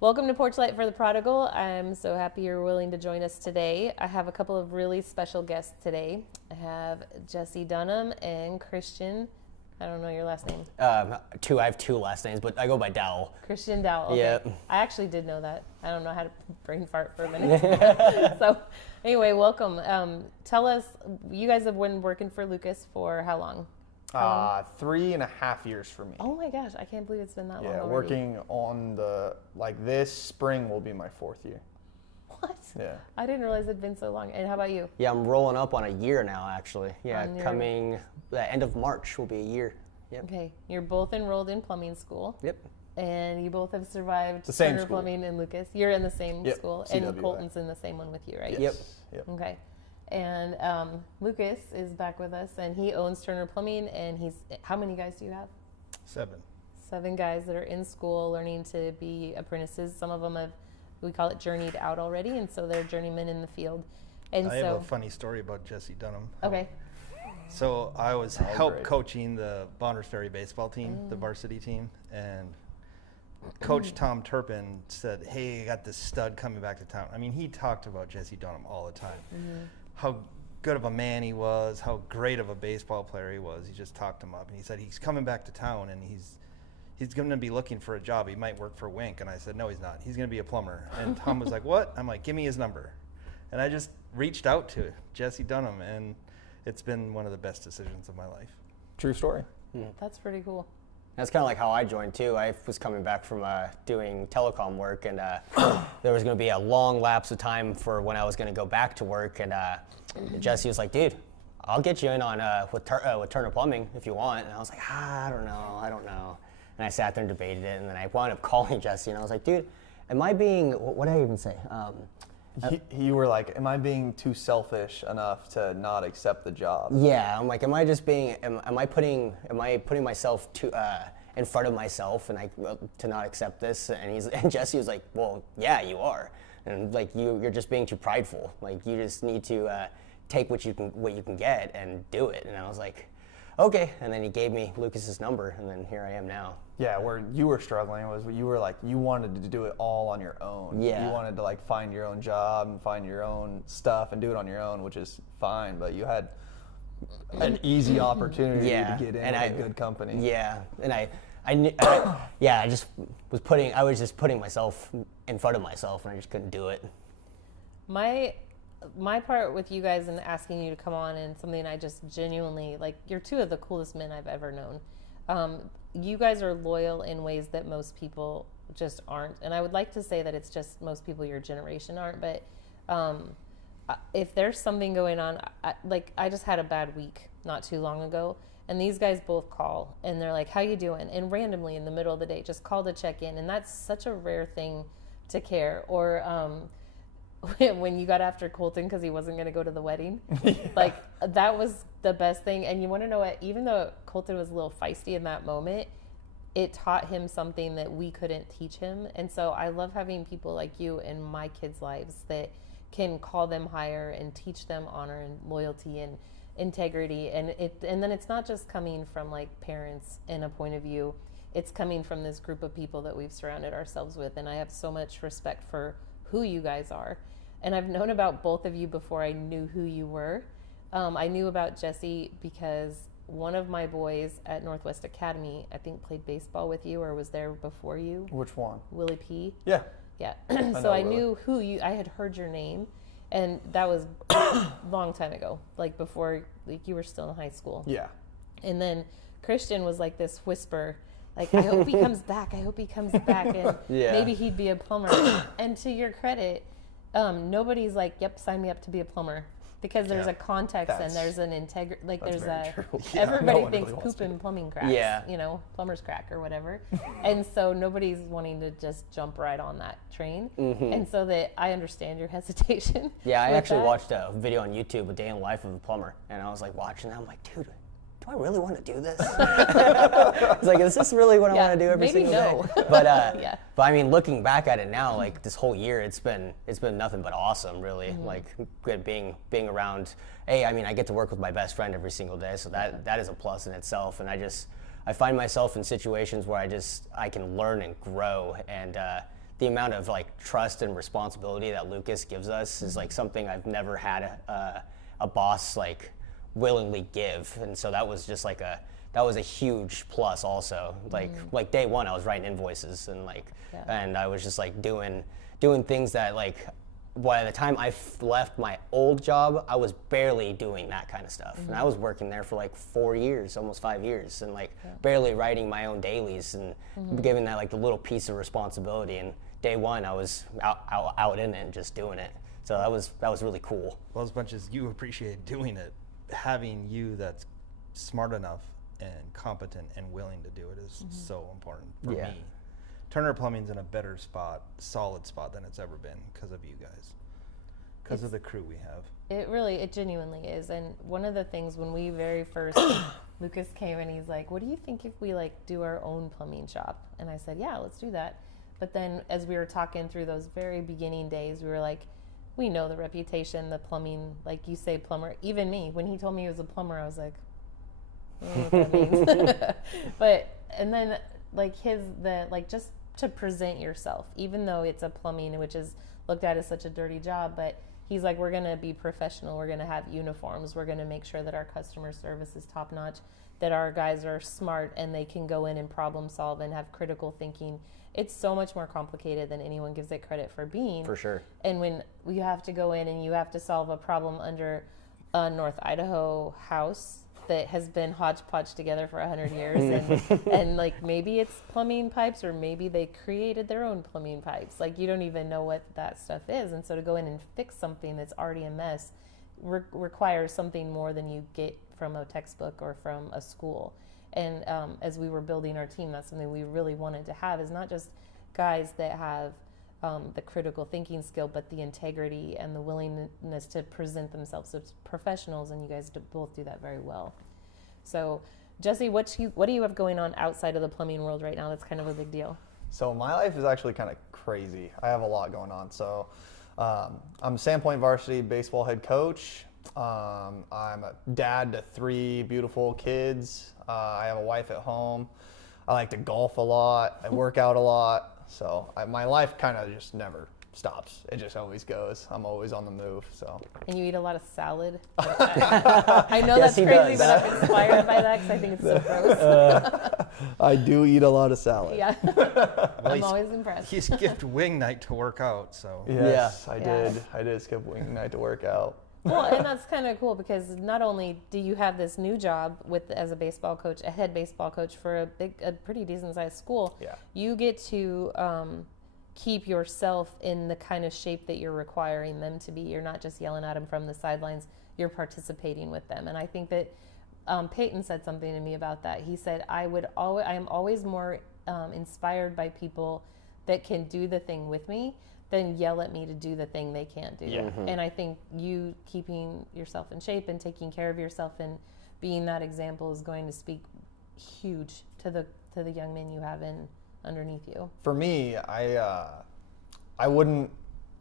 Welcome to Porch Light for the Prodigal. I'm so happy you're willing to join us today. I have a couple of really special guests today. I have Jesse Dunham and Christian. I don't know your last name. I have two last names, but I go by Dowell. Christian Dowell. Okay. Yeah. I actually did know that. I don't know how to brain fart for a minute. So anyway, welcome. Tell us, you guys have been working for Lucas for how long? 3.5 years for me. Oh my gosh, I can't believe it's been that long Yeah, already. working on this spring will be my 4th year. What? Yeah. I didn't realize it'd been so long. And how about you? Yeah, I'm rolling up on a year now, actually. Yeah, On your- coming the end of March will be a year. Yep. Okay, you're both enrolled in plumbing school. Yep. And you both have survived The same Turner school. Plumbing and Lucas. You're in the same Yep, school, CWA. and Colton's in the same one with you, right? Yes. Yep. Okay. And Lucas is back with us, and he owns Turner Plumbing, and how many guys do you have? 7. 7 guys that are in school learning to be apprentices. Some of them have, we call it journeyed out already, and so they're journeymen in the field. And I have a funny story about Jesse Dunham. Okay. So I was great. coaching the Bonners Ferry baseball team, the varsity team, and Coach Tom Turpin said, "Hey, I got this stud coming back to town." I mean, he talked about Jesse Dunham all the time. How good of a man he was, how great of a baseball player he was. He just talked him up, and he said he's coming back to town, and he's going to be looking for a job. He might work for Wink, and I said, "No, he's not. He's going to be a plumber." And Tom was like, "What?" I'm like, "Give me his number," and I just reached out to Jesse Dunham, and it's been one of the best decisions of my life. True story. That's pretty cool. That's kind of like how I joined too. I was coming back from doing telecom work, and there was going to be a long lapse of time for when I was going to go back to work. And Jesse was like, "Dude, I'll get you in on with Turner Plumbing if you want." And I was like, I don't know. And I sat there and debated it, and then I wound up calling Jesse, and I was like, "Dude, am I being? What did I even say?" You were like, am I being too selfish enough to not accept the job? Yeah, I'm like, am I just being? Am I putting myself in front of myself and to not accept this? And Jesse was like, well, yeah, you are, and like you're just being too prideful. Like you just need to take what you can get and do it. And I was like, okay. And then he gave me Lucas's number, and then here I am now. Yeah, where you were struggling was you were like, you wanted to do it all on your own. Yeah. You wanted to like find your own job and find your own stuff and do it on your own, which is fine, but you had an easy opportunity to get in with a good company. Yeah, and I just was putting myself in front of myself, and I just couldn't do it. My part with you guys and asking you to come on, and something I just genuinely, like, you're 2 of the coolest men I've ever known. You guys are loyal in ways that most people just aren't. And I would like to say that it's just most people your generation aren't. But if there's something going on, I just had a bad week not too long ago. And these guys both call, and they're like, "How you doing?" And randomly in the middle of the day, just call to check in. And that's such a rare thing to care. Or when you got after Colton because he wasn't going to go to the wedding, like that was the best thing. And you want to know what? Even though Colton was a little feisty in that moment, it taught him something that we couldn't teach him. And so I love having people like you in my kids' lives that can call them higher and teach them honor and loyalty and integrity. And then it's not just coming from like parents in a point of view. It's coming from this group of people that we've surrounded ourselves with. And I have so much respect for who you guys are. And I've known about both of you before I knew who you were. I knew about Jesse because one of my boys at Northwest Academy, I think, played baseball with you or was there before you. Which one? Willie P. Yeah. Yeah. So I knew who you, I had heard your name, and that was a long time ago, like before, like you were still in high school. Yeah. And then Christian was like this whisper, like, I hope he comes back. I hope he comes back. And maybe he'd be a plumber. And to your credit, nobody's like, yep, sign me up to be a plumber. Because there's a context and there's an integrity, like there's a, everybody thinks poop and plumbing cracks, you know, plumber's crack or whatever. And so nobody's wanting to just jump right on that train. And so that I understand your hesitation. Yeah, I actually watched a video on YouTube, A Day in the Life of a Plumber. And I was like watching that, I'm like, dude, do I really want to do this? It's like, is this really what I want to do every single day? But I mean, looking back at it now, like this whole year, it's been nothing but awesome, really. Like good being around. Hey, I mean, I get to work with my best friend every single day, so that is a plus in itself. And I find myself in situations where I can learn and grow, and the amount of like trust and responsibility that Lucas gives us is like something I've never had a boss like willingly give, and so that was just like that was a huge plus also. Like day one I was writing invoices and and I was just like doing things that like by the time I left my old job, I was barely doing that kind of stuff. And I was working there for like 4 years, almost 5 years, and like barely writing my own dailies and giving that like the little piece of responsibility. And day one, I was out in it and just doing it. So that was really cool. Well, as much as you appreciate doing it, having you that's smart enough and competent and willing to do it is so important for me. Turner Plumbing's in a better spot, solid spot than it's ever been because of you guys, because of the crew we have. It genuinely is. And one of the things when we very first, Lucas came and he's like, what do you think if we like do our own plumbing shop? And I said, yeah, let's do that. But then as we were talking through those very beginning days, we were like, we know the reputation, the plumbing, like you say plumber, even me, when he told me he was a plumber, I was like, I don't know what that means. And then like just to present yourself, even though it's a plumbing, which is looked at as such a dirty job, but he's like, we're going to be professional. We're going to have uniforms. We're going to make sure that our customer service is top notch, that our guys are smart and they can go in and problem solve and have critical thinking. It's so much more complicated than anyone gives it credit for being. For sure. And when you have to go in and you have to solve a problem under a North Idaho house that has been hodgepodge together for 100 years and like maybe it's plumbing pipes or maybe they created their own plumbing pipes, like you don't even know what that stuff is, and so to go in and fix something that's already a mess requires something more than you get from a textbook or from a school. And as we were building our team, that's something we really wanted to have, is not just guys that have the critical thinking skill, but the integrity and the willingness to present themselves as professionals, and you guys both do that very well. So, Jesse, what do you have going on outside of the plumbing world right now that's kind of a big deal? So my life is actually kind of crazy. I have a lot going on. So I'm Sandpoint varsity baseball head coach. I'm a dad to 3 beautiful kids. I have a wife at home. I like to golf a lot. I work out a lot. So my life kind of just never stops. It just always goes. I'm always on the move. So. And you eat a lot of salad. I know yes, that's crazy, but I'm inspired by that because I think it's so gross. I do eat a lot of salad. Yeah. I'm always impressed. You skipped wing night to work out, so. Yes, I did. I did skip wing night to work out. Well, and that's kind of cool because not only do you have this new job as a baseball coach, a head baseball coach for a pretty decent sized school, you get to keep yourself in the kind of shape that you're requiring them to be. You're not just yelling at them from the sidelines, you're participating with them. And I think that Peyton said something to me about that. He said, I am always more inspired by people that can do the thing with me than yell at me to do the thing they can't do. Yeah. And I think you keeping yourself in shape and taking care of yourself and being that example is going to speak huge to the young men you have underneath you. For me, I wouldn't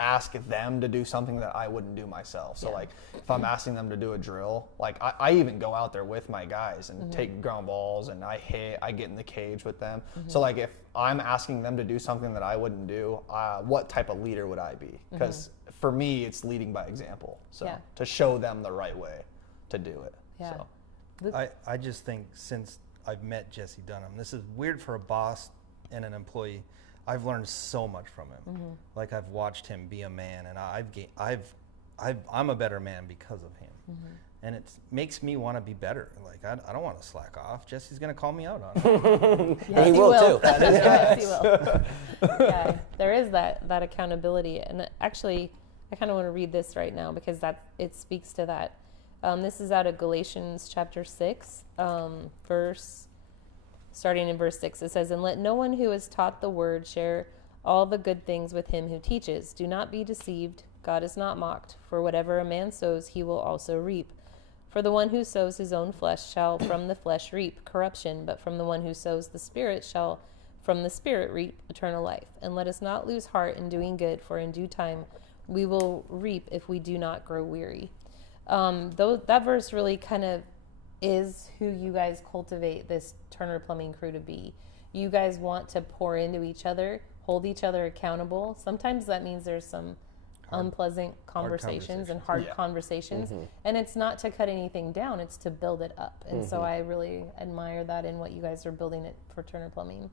ask them to do something that I wouldn't do myself. So like if I'm asking them to do a drill, like I even go out there with my guys and take ground balls and I get in the cage with them. So like if I'm asking them to do something that I wouldn't do, what type of leader would I be? Because for me, it's leading by example. So to show them the right way to do it. Yeah. So. I just think since I've met Jesse Dunham, this is weird for a boss and an employee. I've learned so much from him. Like I've watched him be a man, and I'm a better man because of him. And it makes me want to be better. Like I don't want to slack off. Jesse's gonna call me out on it. Yes, he will too. Yes, he will. Yeah, there is that accountability, and actually, I kind of want to read this right now because it speaks to that. This is out of Galatians chapter 6, starting in verse 6, it says, "And let no one who is taught the word share all the good things with him who teaches. Do not be deceived. God is not mocked. For whatever a man sows, he will also reap. For the one who sows his own flesh shall from the flesh reap corruption, but from the one who sows the Spirit shall from the Spirit reap eternal life. And let us not lose heart in doing good, for in due time we will reap if we do not grow weary." That verse really kind of is who you guys cultivate this Turner Plumbing crew to be. You guys want to pour into each other hold each other accountable. Sometimes that means there's some unpleasant conversations and hard conversations. And it's not to cut anything down, it's to build it up. And so I really admire that in what you guys are building it for Turner Plumbing.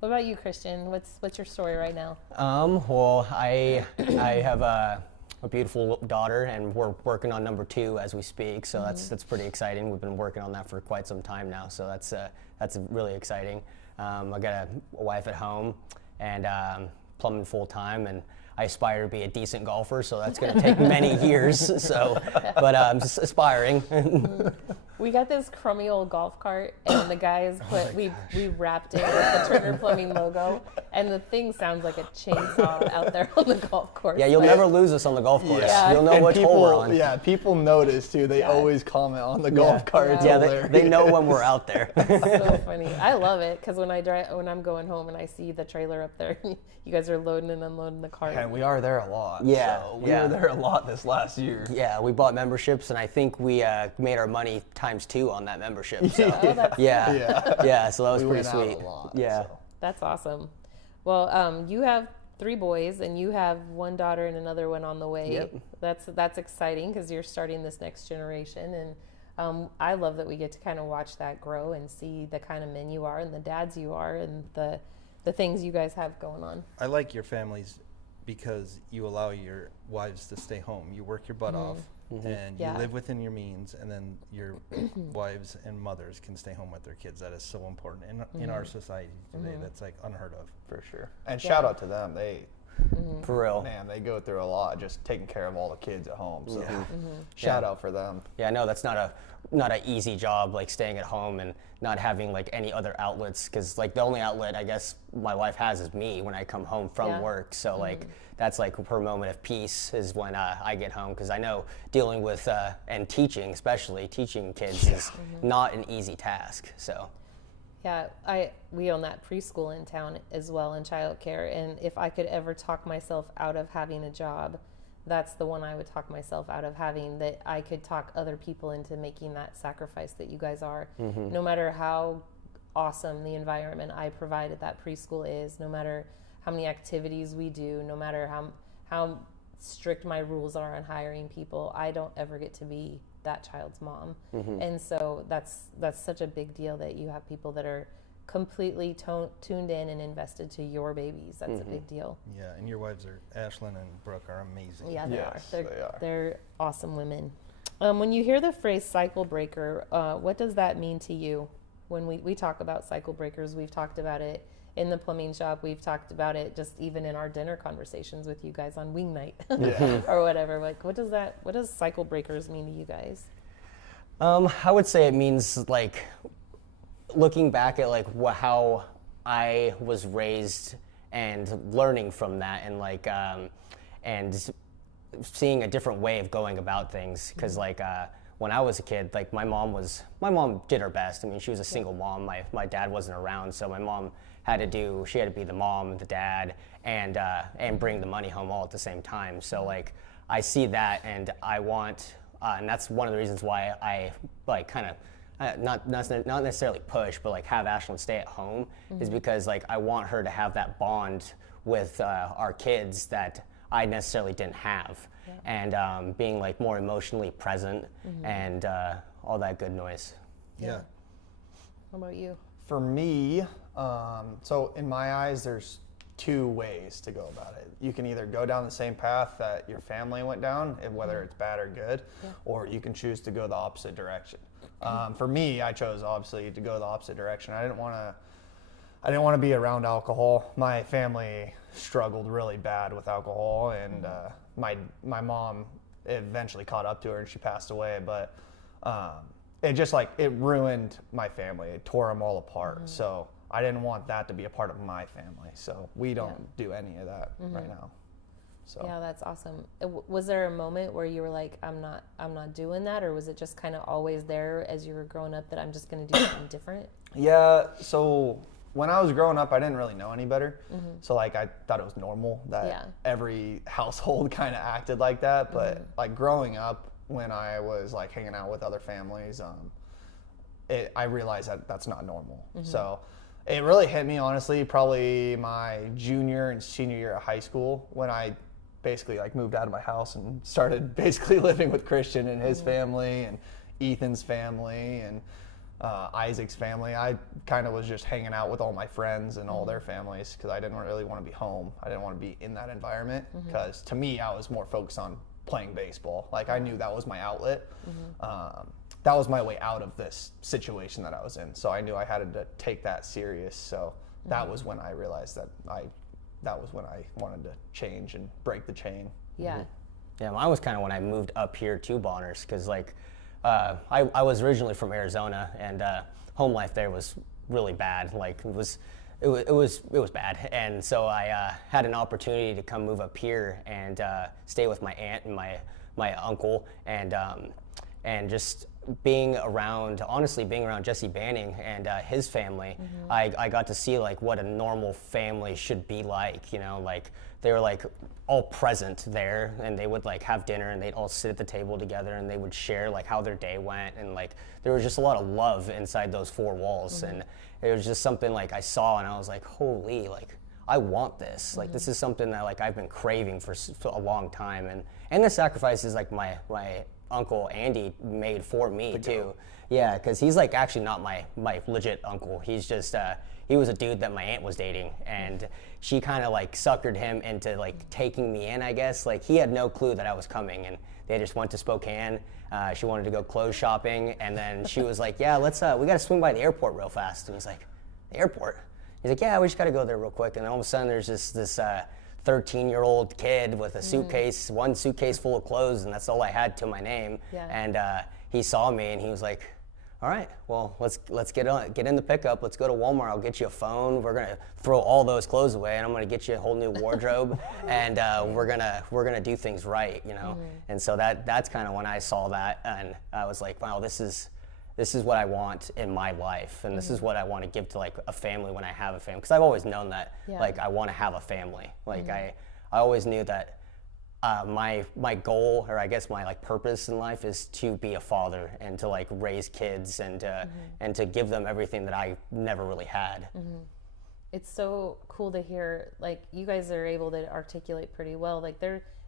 What about you, Christian? What's your story right now? Well, I have a beautiful daughter, and we're working on number 2 as we speak. So that's pretty exciting. We've been working on that for quite some time now. So that's really exciting. I got a wife at home, and plumbing full time, and I aspire to be a decent golfer. So that's going to take many years. So, but I'm just aspiring. We got this crummy old golf cart, and the guys we wrapped it with the Turner Plumbing logo, and the thing sounds like a chainsaw out there on the golf course. Yeah, you'll never lose us on the golf course. Yeah. You'll know which hole we're on. Yeah, people notice too. They always comment on the golf cart. Yeah, they know when we're out there. So funny. I love it because when I'm going home and I see the trailer up there, you guys are loading and unloading the cart. And we are there a lot. Yeah, so we were there a lot this last year. Yeah, we bought memberships, and I think we made our money ×2 on that membership. So yeah, so that was pretty sweet. A lot, yeah, so. That's awesome. Well, you have 3 boys, and you have 1 daughter and another one on the way. Yep. That's exciting because you're starting this next generation, and I love that we get to kind of watch that grow and see the kind of men you are and the dads you are and the things you guys have going on. I like your families because you allow your wives to stay home. You work your butt off, and you live within your means, and then your wives and mothers can stay home with their kids. That is so important in our society today. That's like unheard of. For sure. And shout out to them. They, for real, man, they go through a lot just taking care of all the kids at home. So shout out for them. Yeah, no, that's not an easy job, like staying at home and not having like any other outlets, because like the only outlet I guess my wife has is me when I come home from work. So like that's like her moment of peace is when I get home, because I know dealing with and teaching, especially teaching kids, is not an easy task. So yeah, we own that preschool in town as well in childcare, and if I could ever talk myself out of having a job, that's the one I would talk myself out of having, that I could talk other people into making that sacrifice that you guys are. No matter how awesome the environment I provide at that preschool is, no matter how many activities we do, no matter how strict my rules are on hiring people, I don't ever get to be that child's mom. And so that's such a big deal that you have people that are completely tuned in and invested to your babies. That's a big deal. Yeah, and your wives Ashlyn and Brooke are amazing. Yeah, they are. They are. They're awesome women. When you hear the phrase cycle breaker, what does that mean to you? When we talk about cycle breakers, we've talked about it in the plumbing shop. We've talked about it just even in our dinner conversations with you guys on wing night or whatever. Like, what does cycle breakers mean to you guys? I would say it means like looking back at like how I was raised and learning from that, and like and seeing a different way of going about things. Because like when I was a kid, like my mom did her best. I mean, she was a single mom. My dad wasn't around, so my mom had to be the mom, the dad, and bring the money home all at the same time. So like I see that, and I want, and that's one of the reasons why I like kind of not necessarily push, but like have Ashlyn stay at home, is because like I want her to have that bond with our kids that I necessarily didn't have, and being like more emotionally present and all that good noise. Yeah. How about you? For me, so in my eyes, there's 2 ways to go about it. You can either go down the same path that your family went down, whether it's bad or good, or you can choose to go the opposite direction. For me, I chose obviously to go the opposite direction. I didn't want to be around alcohol. My family struggled really bad with alcohol, and my mom eventually caught up to her and she passed away. But it ruined my family. It tore them all apart. So I didn't want that to be a part of my family. So we don't do any of that right now. So yeah, that's awesome. Was there a moment where you were like, I'm not doing that, or was it just kind of always there as you were growing up that I'm just going to do something different? Yeah. So when I was growing up, I didn't really know any better. So like I thought it was normal that every household kind of acted like that. But like growing up, when I was like hanging out with other families, I realized that that's not normal. So It really hit me, honestly, probably my junior and senior year of high school when I basically like moved out of my house and started basically living with Christian and his family and Ethan's family and Isaac's family. I kind of was just hanging out with all my friends and all their families because I didn't really want to be home. I didn't want to be in that environment because to me, I was more focused on playing baseball. Like I knew that was my outlet. That was my way out of this situation that I was in. So I knew I had to take that serious. So that was when I realized that was when I wanted to change and break the chain. Yeah. Yeah, mine was kind of when I moved up here to Bonners because like I was originally from Arizona and home life there was really bad. Like it was bad, and so I had an opportunity to come move up here and stay with my aunt and my uncle and just being around Jesse Banning and his family, I got to see like what a normal family should be like, you know, like they were like all present there and they would like have dinner and they'd all sit at the table together and they would share like how their day went and like there was just a lot of love inside those four walls and it was just something like I saw and I was like, holy, like I want this. Like this is something that like I've been craving for a long time and the sacrifices like my Uncle Andy made for me too. Yeah, because he's like actually not my legit uncle. He's just he was a dude that my aunt was dating, and she kind of like suckered him into like taking me in, I guess. Like he had no clue that I was coming, and they just went to Spokane. She wanted to go clothes shopping, and then she was like, "Yeah, let's we got to swing by the airport real fast." And he's like, "The airport?" He's like, "Yeah, we just got to go there real quick." And then all of a sudden, there's this 13-year-old kid with a suitcase, one suitcase full of clothes, and that's all I had to my name. Yeah. And he saw me, and he was like, "All right, well, let's get in the pickup. Let's go to Walmart. I'll get you a phone. We're gonna throw all those clothes away, and I'm gonna get you a whole new wardrobe, and we're gonna do things right, you know." And so that's kind of when I saw that, and I was like, "Wow, this is what I want in my life, and this is what I want to give to like a family when I have a family." Because I've always known that, like I want to have a family. Like I always knew that my goal, or I guess my like purpose in life, is to be a father and to like raise kids and to give them everything that I never really had. It's so cool to hear. Like you guys are able to articulate pretty well. Like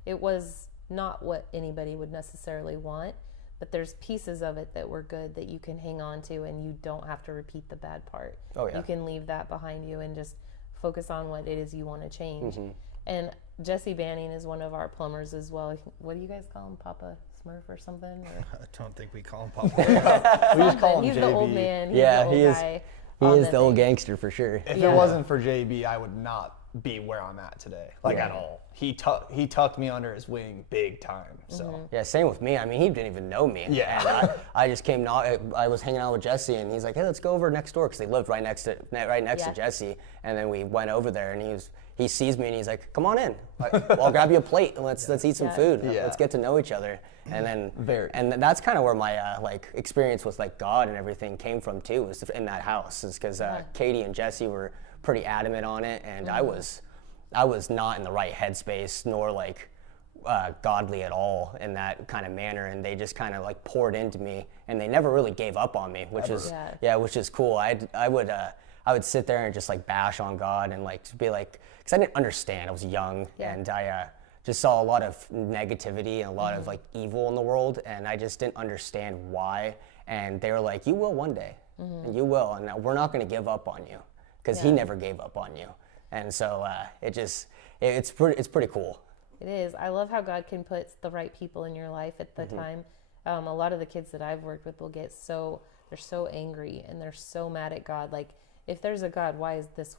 it was not what anybody would necessarily want. But there's pieces of it that were good that you can hang on to and you don't have to repeat the bad part. Oh, yeah. You can leave that behind you and just focus on what it is you want to change. And Jesse Banning is one of our plumbers as well. What do you guys call him? Papa Smurf or something? Or? I don't think we call him Papa. We just call him He's JB. the old man. He's Yeah, the old he is. guy He on is the old thing. gangster for sure. If it wasn't for JB, I would not be where I'm at today, like at all. He tucked me under his wing big time. So Yeah, same with me. I mean, he didn't even know me. Yeah. And I just came. I was hanging out with Jesse, and he's like, "Hey, let's go over next door," because they lived right next to Jesse. And then we went over there, and he sees me, and he's like, "Come on in. I'll grab you a plate, and let's eat some food. Yeah. Let's get to know each other." And then and that's kind of where my like experience with like God and everything came from too. Was in that house, is because Katie and Jesse were pretty adamant on it, and I was not in the right headspace nor like godly at all in that kind of manner, and they just kind of like poured into me, and they never really gave up on me, which is cool. I would sit there and just like bash on God and like be like, because I didn't understand. I was young, and I just saw a lot of negativity and a lot of like evil in the world, and I just didn't understand why. And they were like, "You will one day, and you will, and we're not going to give up on you," because He never gave up on you. And so it's pretty cool. It is. I love how God can put the right people in your life at the time. A lot of the kids that I've worked with will get they're so angry and they're so mad at God. Like, if there's a God, why is this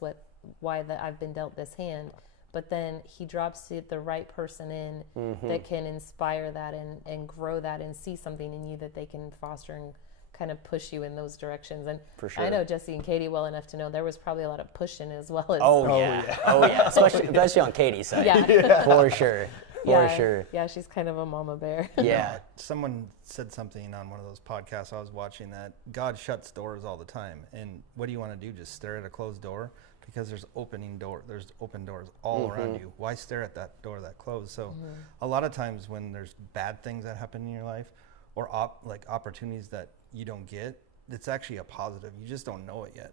why that I've been dealt this hand? But then He drops the right person in that can inspire that and grow that and see something in you that they can foster and kind of push you in those directions. And For sure. I know Jesse and Katie well enough to know there was probably a lot of pushing as well as Oh yeah, especially on Katie's side. For sure. For sure. Yeah, she's kind of a mama bear. Yeah. Someone said something on one of those podcasts I was watching that God shuts doors all the time. And what do you want to do? Just stare at a closed door? Because there's open doors all around you. Why stare at that door that closed? So a lot of times when there's bad things that happen in your life or like opportunities that you don't get, it's actually a positive. You just don't know it yet.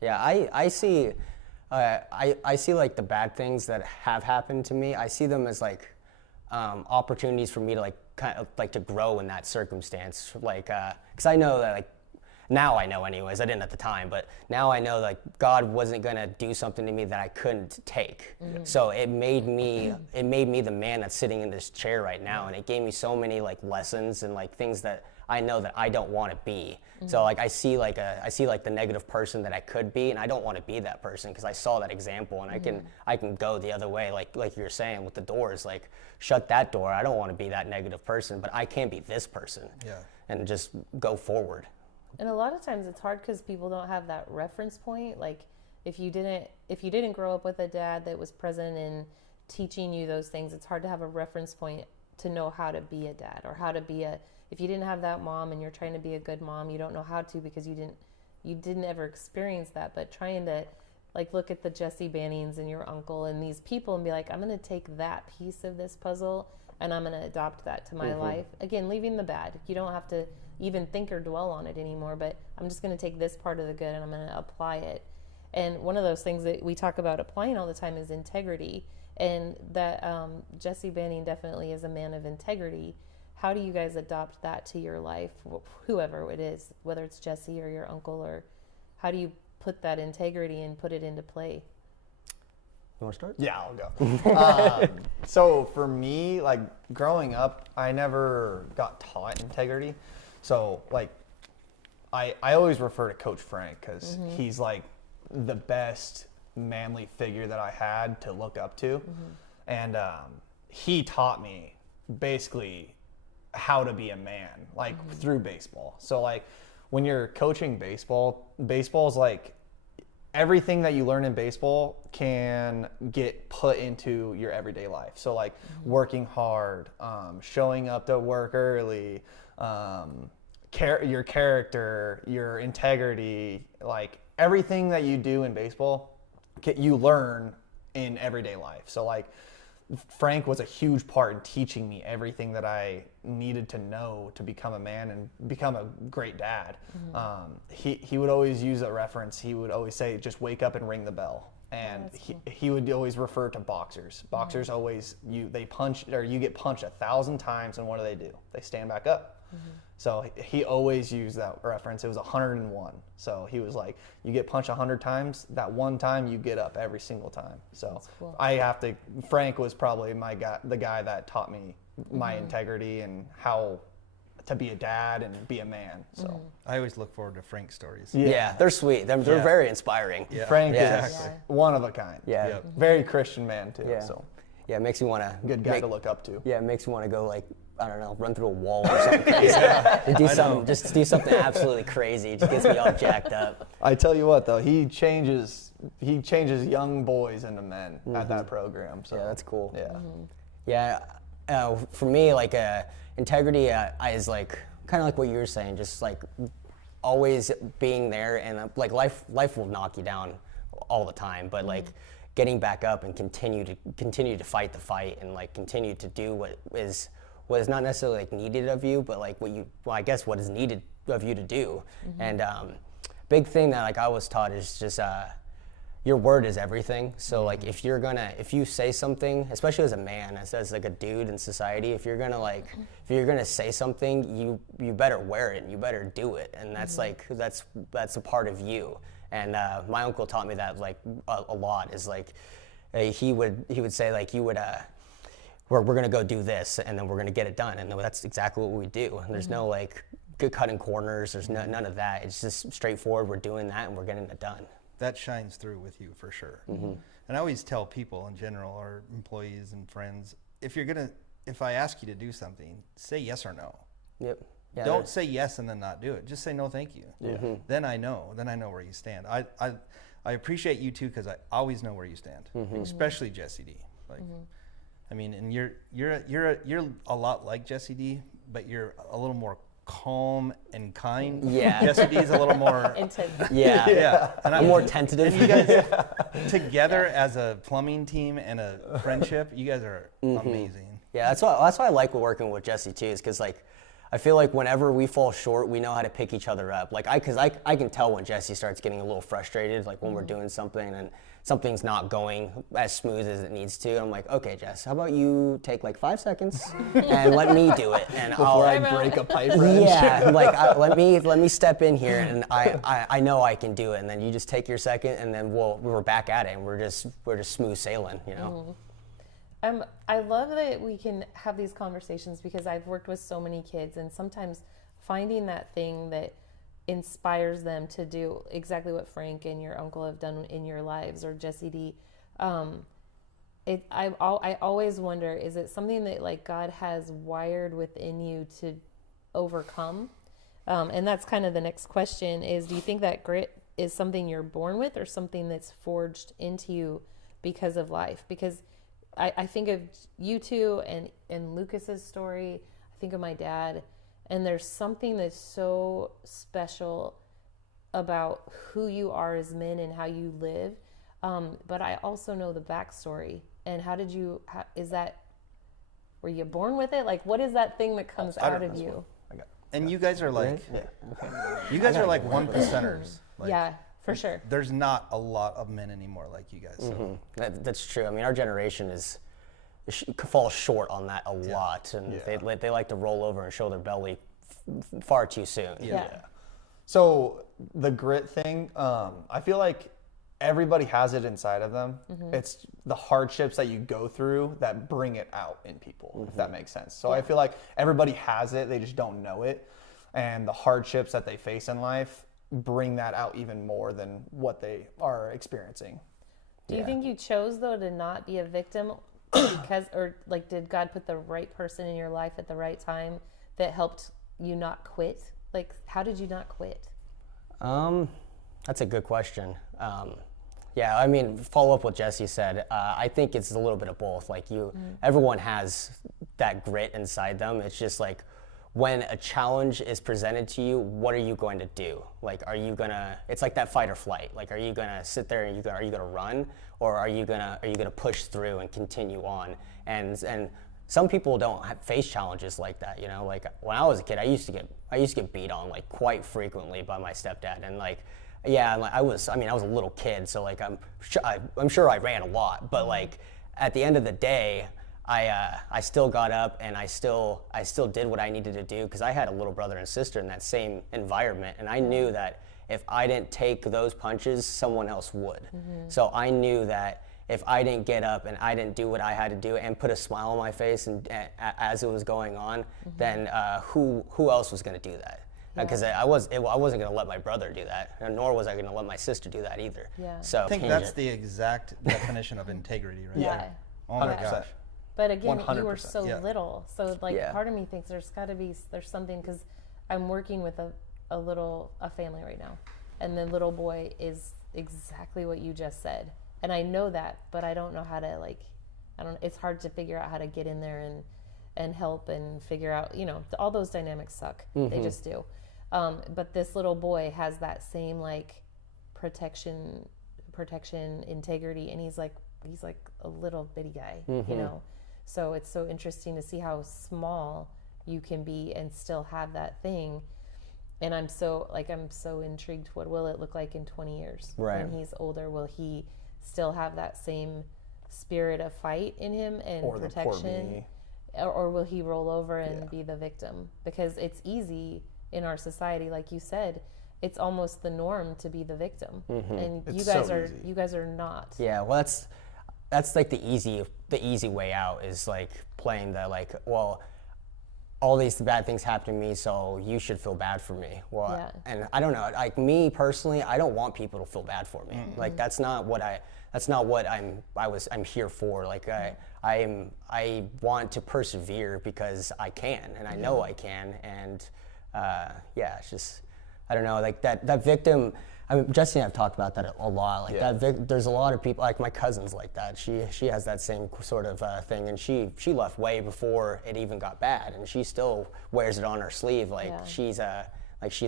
Yeah, I see like the bad things that have happened to me. I see them as like opportunities for me to like kind of like to grow in that circumstance. Like, because I know that like now I know anyways. I didn't at the time, but now I know like God wasn't gonna do something to me that I couldn't take. So it made me the man that's sitting in this chair right now, and it gave me so many like lessons and like things that I know that I don't want to be. So like I see like the negative person that I could be, and I don't want to be that person because I saw that example, and I can go the other way, like you're saying with the doors, like shut that door. I don't want to be that negative person, but I can be this person. Yeah. And just go forward. And a lot of times it's hard because people don't have that reference point. Like if you didn't grow up with a dad that was present in teaching you those things, it's hard to have a reference point to know how to be a dad or how to be if you didn't have that mom and you're trying to be a good mom, you don't know how to because you didn't ever experience that. But trying to like look at the Jesse Bannings and your uncle and these people and be like, I'm going to take that piece of this puzzle and I'm going to adopt that to my life. Again, leaving the bad. You don't have to even think or dwell on it anymore, but I'm just going to take this part of the good and I'm going to apply it. And one of those things that we talk about applying all the time is integrity. And that Jesse Banning definitely is a man of integrity. How do you guys adopt that to your life, whoever it is, whether it's Jesse or your uncle, or how do you put that integrity and put it into play? You want to start? Yeah, I'll go. So for me, like growing up, I never got taught integrity. So like, I always refer to Coach Frank because he's like the best manly figure that I had to look up to. And he taught me basically how to be a man, like through baseball. So like when you're coaching baseball's like everything that you learn in baseball can get put into your everyday life. So like working hard, showing up to work early, your character, your integrity, like everything that you do in baseball, you learn in everyday life. So like Frank was a huge part in teaching me everything that I needed to know to become a man and become a great dad. He would always use a reference. He would always say, just wake up and ring the bell. And he would always refer to boxers. Boxers always, they punch, or you get punched 1,000 times, and what do? They stand back up. So he always used that reference. It was 101. So he was like, you get punched 100 times, that one time you get up every single time. So cool. Frank was probably the guy that taught me my integrity and how to be a dad and be a man. So I always look forward to Frank's stories. Yeah, they're sweet. They're very inspiring. Yeah. Frank is one of a kind. Yeah. Very Christian man too. Yeah. So yeah, it makes me want to good guy to look up to. Yeah, it makes me want to go like, I don't know, run through a wall or something crazy. Just do something absolutely crazy. It just gets me all jacked up. I tell you what though, he changes young boys into men at that program. So yeah, that's cool. Yeah. Yeah. For me, like integrity is like kind of like what you were saying, just like always being there, and like life will knock you down all the time, but like getting back up and continue to fight the fight and like continue to do what is not necessarily like needed of you, but like I guess what is needed of you to do. And big thing that like I was taught is just your word is everything. So like if you say something, especially as a man, as like a dude in society, if you're gonna say something, you better wear it and you better do it. And that's like that's a part of you. And my uncle taught me that like a lot, is like he would say like we're gonna go do this and then we're gonna get it done, and that's exactly what we do. And there's no like good cutting corners, there's none of that. It's just straightforward, we're doing that and we're getting it done. That shines through with you for sure. And I always tell people in general, our employees and friends, if I ask you to do something, say yes or no. Yep. Yeah, don't say yes and then not do it. Just say no, thank you. Then I know where you stand. I appreciate you too, because I always know where you stand, especially Jesse D. Like, I mean, and you're a lot like Jesse D, but you're a little more calm and kind. Yeah. Jesse D is a little more intense. Yeah. And I'm more tentative. And you guys together as a plumbing team and a friendship, you guys are amazing. Yeah, that's why I like working with Jesse too, is because like I feel like whenever we fall short, we know how to pick each other up. Like I can tell when Jesse starts getting a little frustrated, like when we're doing something and something's not going as smooth as it needs to. I'm like, okay, Jess, how about you take like 5 seconds and let me do it, and before I break a pipe wrench. Yeah, like let me step in here, and I know I can do it, and then you just take your second, and then we're back at it, and we're just smooth sailing, you know. I love that we can have these conversations because I've worked with so many kids, and sometimes finding that thing that inspires them to do exactly what Frank and your uncle have done in your lives, or Jesse D. I always wonder, is it something that like God has wired within you to overcome? And that's kind of the next question is, do you think that grit is something you're born with or something that's forged into you because of life? Because I think of you two and Lucas's story. I think of my dad. And there's something that's so special about who you are as men and how you live. But I also know the backstory. And how did you, were you born with it? Like, what is that thing that comes out of you? And you guys are like, you guys are like 1%ers. Like, yeah, for sure. There's not a lot of men anymore like you guys. So. That's true. I mean, our generation falls short on that a lot, and they like to roll over and show their belly far too soon. Yeah. So the grit thing, I feel like everybody has it inside of them. It's the hardships that you go through that bring it out in people, if that makes sense. So I feel like everybody has it, they just don't know it. And the hardships that they face in life bring that out even more than what they are experiencing. Do you think you chose, though, to not be a victim because, or like, did God put the right person in your life at the right time that helped you not quit? Like, how did you not quit? That's a good question. Yeah, I mean, follow up what Jesse said. I think it's a little bit of both. Like everyone has that grit inside them. It's just like when a challenge is presented to you, what are you going to do? Like, are you gonna? It's like that fight or flight. Like, are you gonna sit there and are you gonna run, or are you gonna push through and continue on? And some people don't face challenges like that. You know, like when I was a kid, I used to get beat on like quite frequently by my stepdad, and like. Yeah, I was a little kid, so like I'm sure I ran a lot, but like at the end of the day, I still got up and I still did what I needed to do because I had a little brother and sister in that same environment, and I knew that if I didn't take those punches, someone else would. So I knew that if I didn't get up and I didn't do what I had to do and put a smile on my face and as it was going on, then who else was going to do that? Because I wasn't going to let my brother do that, nor was I going to let my sister do that either. Yeah. So I think that's the exact definition of integrity, right? Yeah. Oh my gosh. But again, 100%. you were so little, so like part of me thinks there's something, because I'm working with a family right now, and the little boy is exactly what you just said, and I know that, but I don't know how to it's hard to figure out how to get in there and help and figure out, all those dynamics suck. They just do. But this little boy has that same like protection, integrity, and he's like a little bitty guy, So it's so interesting to see how small you can be and still have that thing. And I'm so intrigued. What will it look like in 20 years? Right. When he's older, will he still have that same spirit of fight in him and Or protection? Or will he roll over and be the victim? Because it's easy in our society, like you said, it's almost the norm to be the victim, and you guys are not. Yeah, well, that's like the easy way out is like playing the like, well, all these bad things happen to me, so you should feel bad for me. Well, and I don't know, like me personally, I don't want people to feel bad for me. Like that's not what I'm here for. Like I want to persevere because I can, and I know I can, and it's just, I don't know, like that victim. I mean, Jesse and I have talked about that a lot. Like there's a lot of people, like my cousin's like that. She has that same sort of thing, and she left way before it even got bad, and she still wears it on her sleeve. Like she's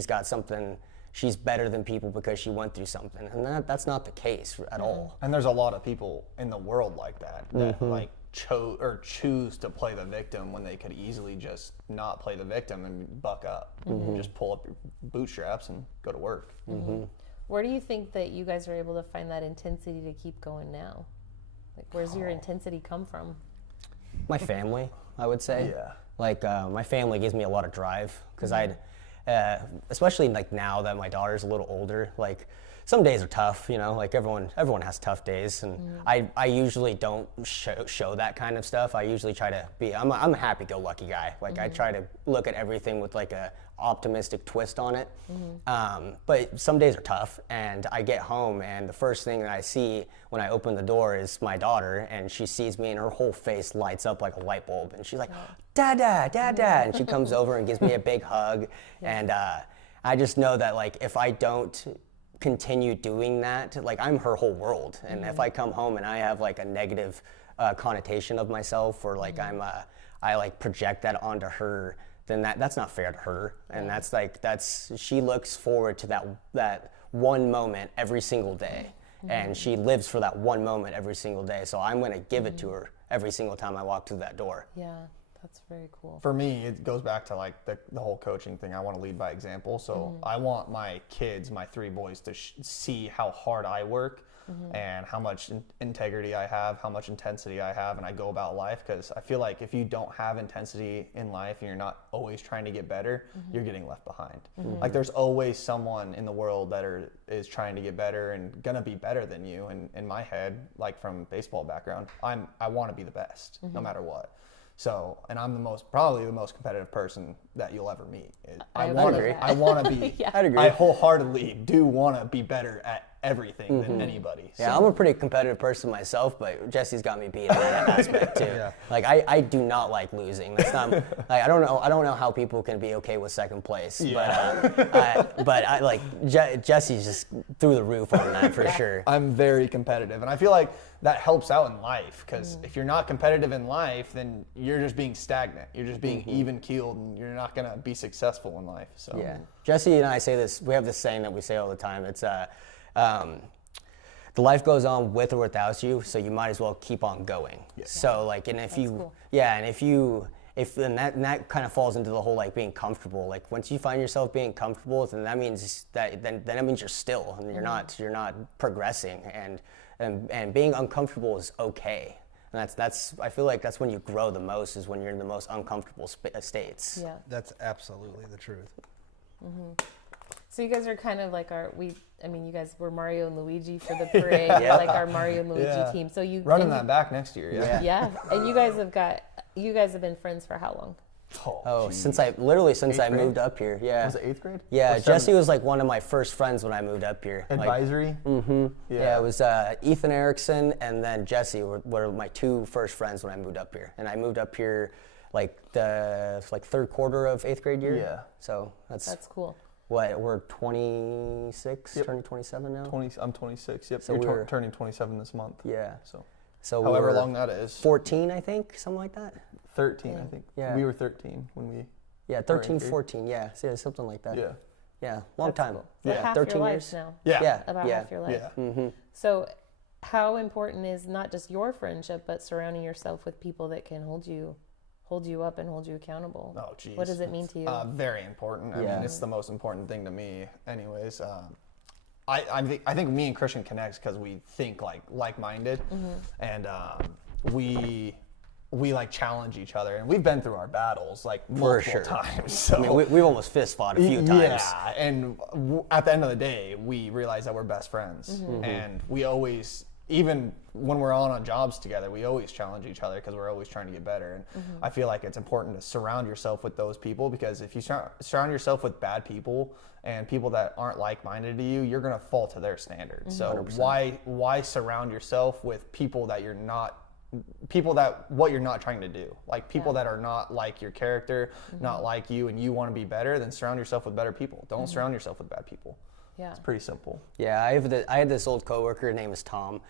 got something. She's better than people because she went through something, and that's not the case at all. And there's a lot of people in the world like that. Like choose to play the victim when they could easily just not play the victim and buck up, just pull up your bootstraps and go to work. Where do you think that you guys are able to find that intensity to keep going now? Like, where's your intensity come from? My family, I would say. Yeah. Like, my family gives me a lot of drive, because especially like now that my daughter's a little older, like some days are tough, you know, like everyone has tough days, and I usually don't show that kind of stuff. I usually try to be, I'm a happy-go-lucky guy. Like, I try to look at everything with like a optimistic twist on it. But some days are tough, and I get home, and the first thing that I see when I open the door is my daughter, and she sees me, and her whole face lights up like a light bulb, and she's like, Dada, Dada, and she comes over and gives me a big hug, and I just know that, like, if I don't continue doing that, like, I'm her whole world, and if I come home and I have like a negative connotation of myself, or like I like project that onto her, then that's not fair to her, and she looks forward to that one moment every single day, and she lives for that one moment every single day. So I'm going to give it to her every single time I walk through that door. Yeah, that's very cool. For me, it goes back to like the whole coaching thing. I want to lead by example. So I want my kids, my 3 boys, to see how hard I work and how much integrity I have, how much intensity I have, and I go about life. Because I feel like if you don't have intensity in life and you're not always trying to get better, you're getting left behind. Like, there's always someone in the world that is trying to get better and gonna be better than you. And in my head, like, from baseball background, I want to be the best no matter what. So, and I'm probably the most competitive person that you'll ever meet. I want to be. I'd agree. I wholeheartedly do want to be better at everything than anybody. So. Yeah, I'm a pretty competitive person myself, but Jesse's got me beat in that aspect too. Like, I do not like losing. That's not. Like, I don't know how people can be okay with second place. Yeah. But I like Jesse's just through the roof on that for sure. I'm very competitive, and I feel like that helps out in life, because if you're not competitive in life, then you're just being stagnant. You're just being even keeled, and you're not gonna be successful in life. So yeah, Jesse and I say this. We have this saying that we say all the time. It's the life goes on with or without you, so you might as well keep on going. Yeah. So like, and if that kind of falls into the whole like being comfortable. Like, once you find yourself being comfortable, then that means you're still, and you're not progressing, and being uncomfortable is okay. And that's I feel like that's when you grow the most, is when you're in the most uncomfortable states. Yeah, that's absolutely the truth. So you guys are kind of like you guys were Mario and Luigi for the parade. You're like our Mario and Luigi team. So you running that back next year. Yeah. And you guys have been friends for how long? Since I moved up here. Yeah. Was it 8th grade? Yeah, Jesse was like one of my first friends when I moved up here. Advisory? Yeah, it was Ethan Erickson and then Jesse were my 2 first friends when I moved up here. And I moved up here like the 3rd quarter of 8th grade year. Yeah. So that's cool. What, we're 26, turning 27 now? I'm 26, yep. So you're turning 27 this month. Yeah. So however long that is. 14, I think, something like that. 13, I think. Yeah. We were 13 when we... Yeah, 13, 14, yeah. So something like that. Yeah. Yeah, long time. Cool. Yeah, half 13 your life years now. Yeah. About half your life. Yeah. So how important is not just your friendship, but surrounding yourself with people that can hold you up and hold you accountable? Oh, geez. What does it mean to you? Very important. I mean, it's the most important thing to me anyways. I think me and Christian connect because we think like-minded, and we like challenge each other, and we've been through our battles like multiple times. So I mean, we've almost fist fought a few times. Yeah, and at the end of the day, we realize that we're best friends, and we always, even when we're on jobs together, we always challenge each other because we're always trying to get better. And I feel like it's important to surround yourself with those people, because if you surround yourself with bad people and people that aren't like-minded to you, you're going to fall to their standards. So 100%. Why surround yourself with people that what you're not trying to do, like people that are not like your character, not like you, and you want to be better, then surround yourself with better people. Don't surround yourself with bad people. Yeah. It's pretty simple. Yeah, I had this old coworker, his name is Tom.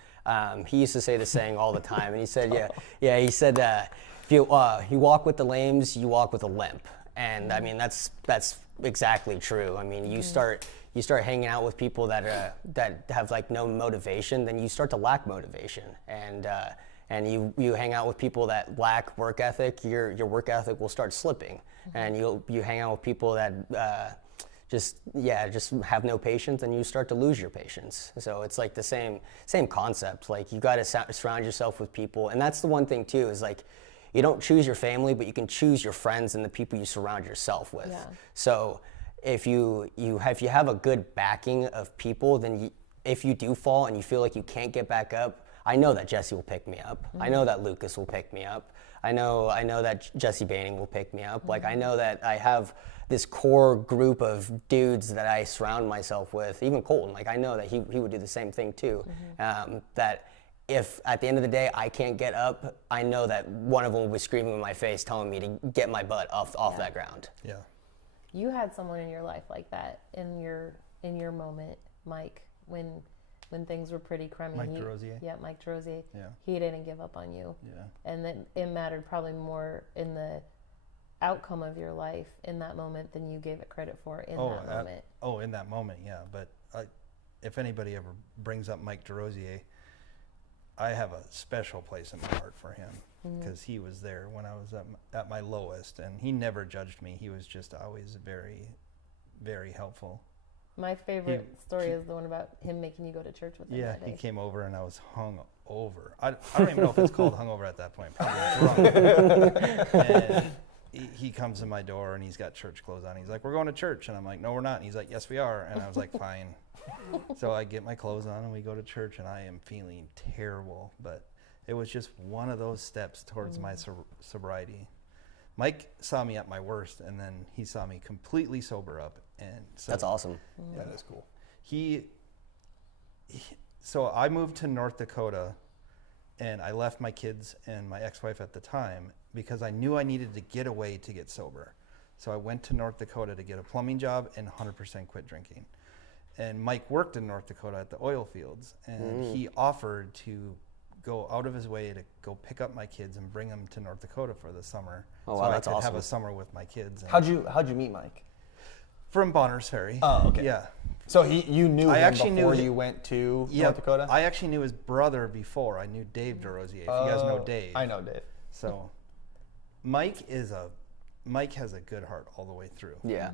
He used to say this saying all the time, and he said, he said, if you walk with the lames, you walk with a limp. And I mean, that's exactly true. I mean, you start hanging out with people that have like no motivation, then you start to lack motivation. And and you hang out with people that lack work ethic, your work ethic will start slipping. And you hang out with people that just have no patience, and you start to lose your patience. So it's like the same concept. Like, you got to surround yourself with people, and that's the one thing too, is like, you don't choose your family, but you can choose your friends and the people you surround yourself with. Yeah. So if you have a good backing of people, then if you do fall and you feel like you can't get back up, I know that Jesse will pick me up. I know that Lucas will pick me up. I know that Jesse Banning will pick me up. Like, I know that I have this core group of dudes that I surround myself with. Even Colton, like, I know that he would do the same thing too. That if at the end of the day I can't get up, I know that one of them will be screaming in my face, telling me to get my butt off that ground. Yeah. You had someone in your life like that in your moment, Mike, when things were pretty crummy. Mike DeRosier. Yeah, Mike DeRosier. Yeah. He didn't give up on you. Yeah. And then it mattered probably more in the outcome of your life in that moment than you gave it credit for in that moment. In that moment, yeah. But if anybody ever brings up Mike DeRosier, I have a special place in my heart for him, because he was there when I was at my lowest, and he never judged me. He was just always very, very helpful. My favorite story is the one about him making you go to church with him that day. He came over and I was hung over. I don't even know if it's called hungover at that point. Probably drunk. And he comes to my door and he's got church clothes on. He's like, "We're going to church." And I'm like, "No, we're not." And he's like, "Yes, we are." And I was like, "Fine." So I get my clothes on and we go to church, and I am feeling terrible. But it was just one of those steps towards my sobriety. Mike saw me at my worst, and then he saw me completely sober up. And so that's awesome. That is cool. So I moved to North Dakota, and I left my kids and my ex-wife at the time because I knew I needed to get away to get sober. So I went to North Dakota to get a plumbing job and 100% quit drinking. And Mike worked in North Dakota at the oil fields, and he offered to go out of his way to go pick up my kids and bring them to North Dakota for the summer. Oh, wow, that's I could awesome. have a summer with my kids. How'd you meet Mike? From Bonners Ferry. Oh, okay. Yeah. So you knew him before you went to North Dakota? I actually knew his brother before. I knew Dave DeRosier. If you guys know Dave. I know Dave. So Mike has a good heart all the way through. Yeah.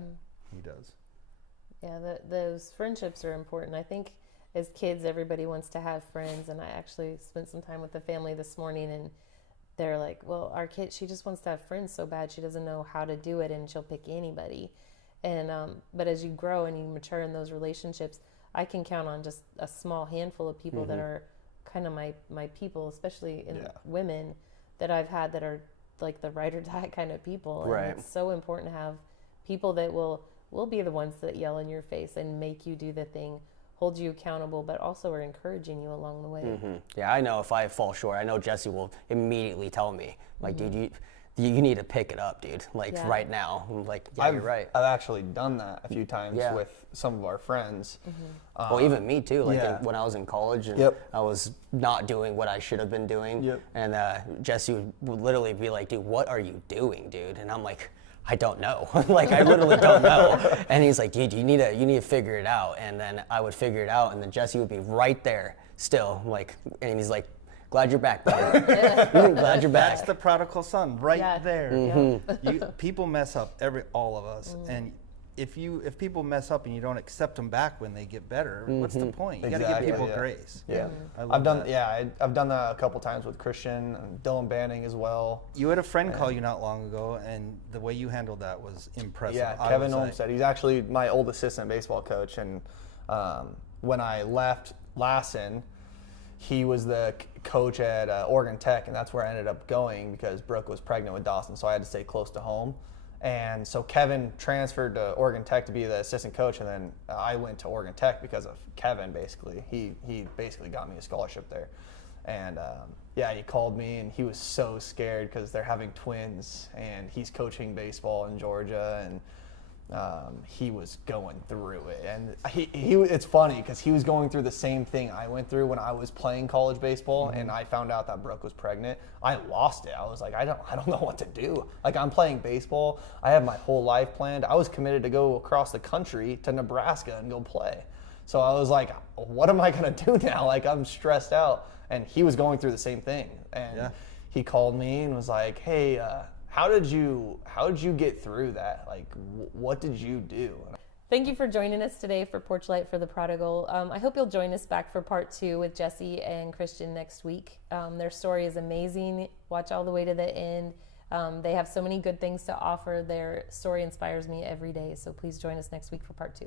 He does. Yeah, those friendships are important. I think as kids, everybody wants to have friends, and I actually spent some time with the family this morning, and they're like, "Well, our kid, she just wants to have friends so bad, she doesn't know how to do it, and she'll pick anybody." And but as you grow and you mature in those relationships, I can count on just a small handful of people that are kind of my people, especially in women that I've had that are like the ride or die kind of people. And right. It's so important to have people that will be the ones that yell in your face and make you do the thing, hold you accountable, but also are encouraging you along the way. Yeah, I know if I fall short, I know Jesse will immediately tell me, like, dude, you need to pick it up, dude. Like right now. I'm like, you're right. I've actually done that a few times with some of our friends. Well, even me too. Like when I was in college and I was not doing what I should have been doing. And Jesse would literally be like, "Dude, what are you doing, dude?" And I'm like, "I don't know." Like, I literally don't know. And he's like, "Dude, you need to figure it out." And then I would figure it out, and then Jesse would be right there still, like, and he's like, "Glad you're back, buddy." Glad you're back. That's the prodigal son right there. People mess up, all of us, and if people mess up and you don't accept them back when they get better, what's the point? You got to give people grace. I've done that a couple times with Christian and Dylan Banning as well. You had a friend call you not long ago, and the way you handled that was impressive. Yeah, Kevin Olmstead. He's actually my old assistant baseball coach, and when I left Lassen, he was the coach at Oregon Tech, and that's where I ended up going because Brooke was pregnant with Dawson, so I had to stay close to home. And so Kevin transferred to Oregon Tech to be the assistant coach, and then I went to Oregon Tech because of Kevin, basically. He basically got me a scholarship there. And he called me, and he was so scared because they're having twins, and he's coaching baseball in Georgia, and he was going through it. And it's funny because he was going through the same thing I went through when I was playing college baseball, and I found out that Brooke was pregnant. I lost it. I was like, I don't know what to do. Like, I'm playing baseball. I have my whole life planned. I was committed to go across the country to Nebraska and go play. So I was like, what am I going to do now? Like, I'm stressed out. And he was going through the same thing. And he called me and was like, hey, how did you get through that? Like, what did you do? Thank you for joining us today for Porch Light for the Prodigal. I hope you'll join us back for part 2 with Jesse and Christian next week. Their story is amazing. Watch all the way to the end. They have so many good things to offer. Their story inspires me every day. So please join us next week for part 2.